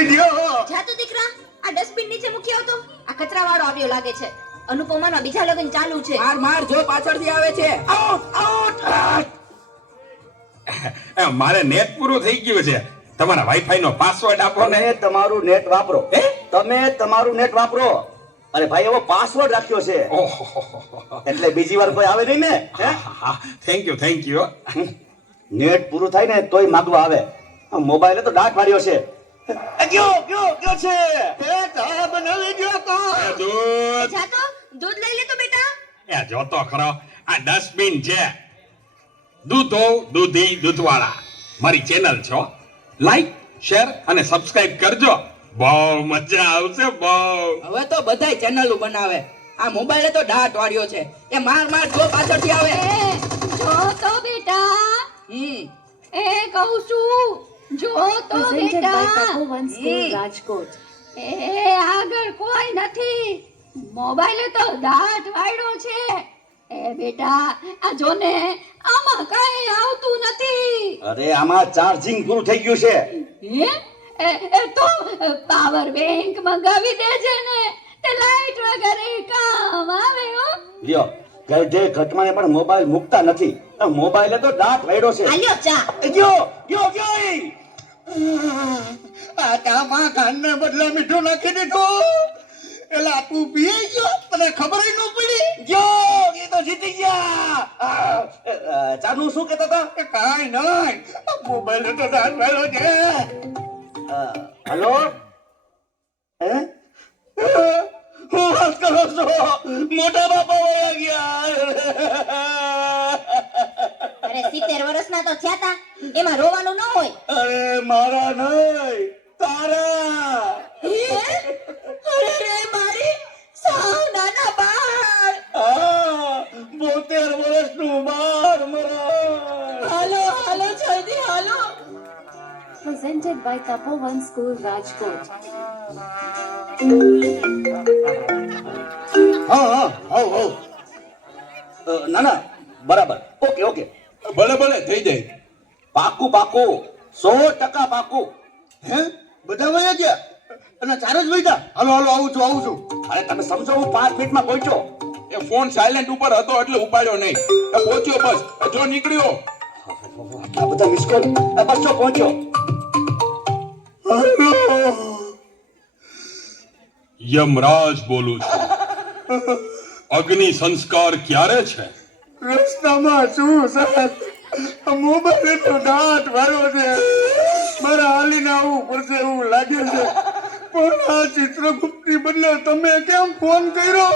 Video. જા તો દીકરા, આ ડસ્ટબિન નીચે મૂકી આવતો. આ કચરાવાળો આવ્યો લાગે છે. અનુપમાના બીજા લગ્ન ચાલુ છે. માર માર જો પાછળથી આવે છે. મારે નેટ પૂરું થઈ ગયું છે. તમારા વાઈફાઈ નો પાસવર્ડ આપો ને. તમે તમારું નેટ વાપરો. તમે તમારું નેટ વાપરો. અરે ભાઈ એવો પાસવર્ડ રાખ્યો છે એટલે બીજી વાર કોઈ આવે નહીં ને. Thank you. નેટ પૂરું થાય ને તોય માંગવા આવે. મોબાઈલે તો દાંત પાડ્યો છે. કયો છે એ ચા બનાવી ગયો તો દૂધ જા તો દૂધ લઈ લે તો બેટા. એ જોતો ખરો, આ ડસ્ટબિન છે. દૂધો દૂધી દૂધવાળા મારી ચેનલ છો. લાઈક શેર અને સબસ્ક્રાઇબ કરજો. બહુ મજા આવશે બહુ. હવે તો બધાય ચેનલો બનાવે. આ મોબાઈલે તો દાંત વાળ્યો છે. એ માર માર જો પાછળથી આવે. જો તો બેટા, એ કહું છું, જો તો Presented by બેટા. Tapovan School, Rajkot. એ આગળ કોઈ નથી. મોબાઈલે તો દાંત વાળ્યો છે. એ બેટા, આ જો ને, આમાં કઈ આવતું નથી. અરે આમાં ચાર્જિંગ પૂરું થઈ ગયું છે. એ તો પાવર બેંક મંગાવી દેજે ને, તે લાઈટ વગર એ કામ આવે હો. લ્યો ગઢે ઘટમાને પણ મોબાઈલ મૂકતા નથી. મોબાઈલે તો દાંત વાળ્યો છે. આલ્યો ચા. ગયો આ ચામાં કાનને બદલે મીઠું નાખી દીધું. એલા તું પી ગયો, તને ખબર ન પડી. એ તો જીતી ગયા. ચાનું શું કહેતા હતા? કાઈ નહીં, મોબાઈલ તો દાંત વાળ્યો છે. હેલો હે હું વાત કરો છો? મોટા બાપા વયા ગયા. અરે 70 વર્ષના તો થયા તા, એમાં રોવાનું ન હોય. અરે મારા નહીં તારા. અરે રે મારી સાવ નાના બાળ. 72 વર્ષનું બાળ મરા. હાલો જલ્દી હાલો. Presented by Tapovan School, Rajkot. ના બરાબર. ઓકે ભલે થઈ જાય. પાકું 100% પાકું. હે બધા વયા ગયા અને ચાર જ વૈતા. હાલો આવું છું. અરે તમે સમજો હું 5 મિનિટમાં પહોંચ્યો. એ ફોન સાયલેન્ટ ઉપર હતો એટલે ઉપાડ્યો નહીં. પહોંચ્યો બસ, જો નીકળ્યો. આટલા બધા મિસ કોલ. બસ જો પહોંચ્યો. યમરાજ બોલું છું. અગ્નિ સંસ્કાર ક્યારે છે? રસ્તામાં શું સાહેબ? મોબાઈલ તો દાંત વાળો છે. મારા હાલીને આવવું પડશે એવું લાગે છે. પણ આ ચિત્રગુપ્તની બદલે તમે કેમ ફોન કર્યો?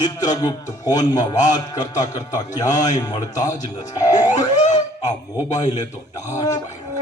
ચિત્રગુપ્ત ફોનમાં વાત કરતા ક્યાંય મળતા જ નથી. આ મોબાઈલે તો દાંત વાળ્યો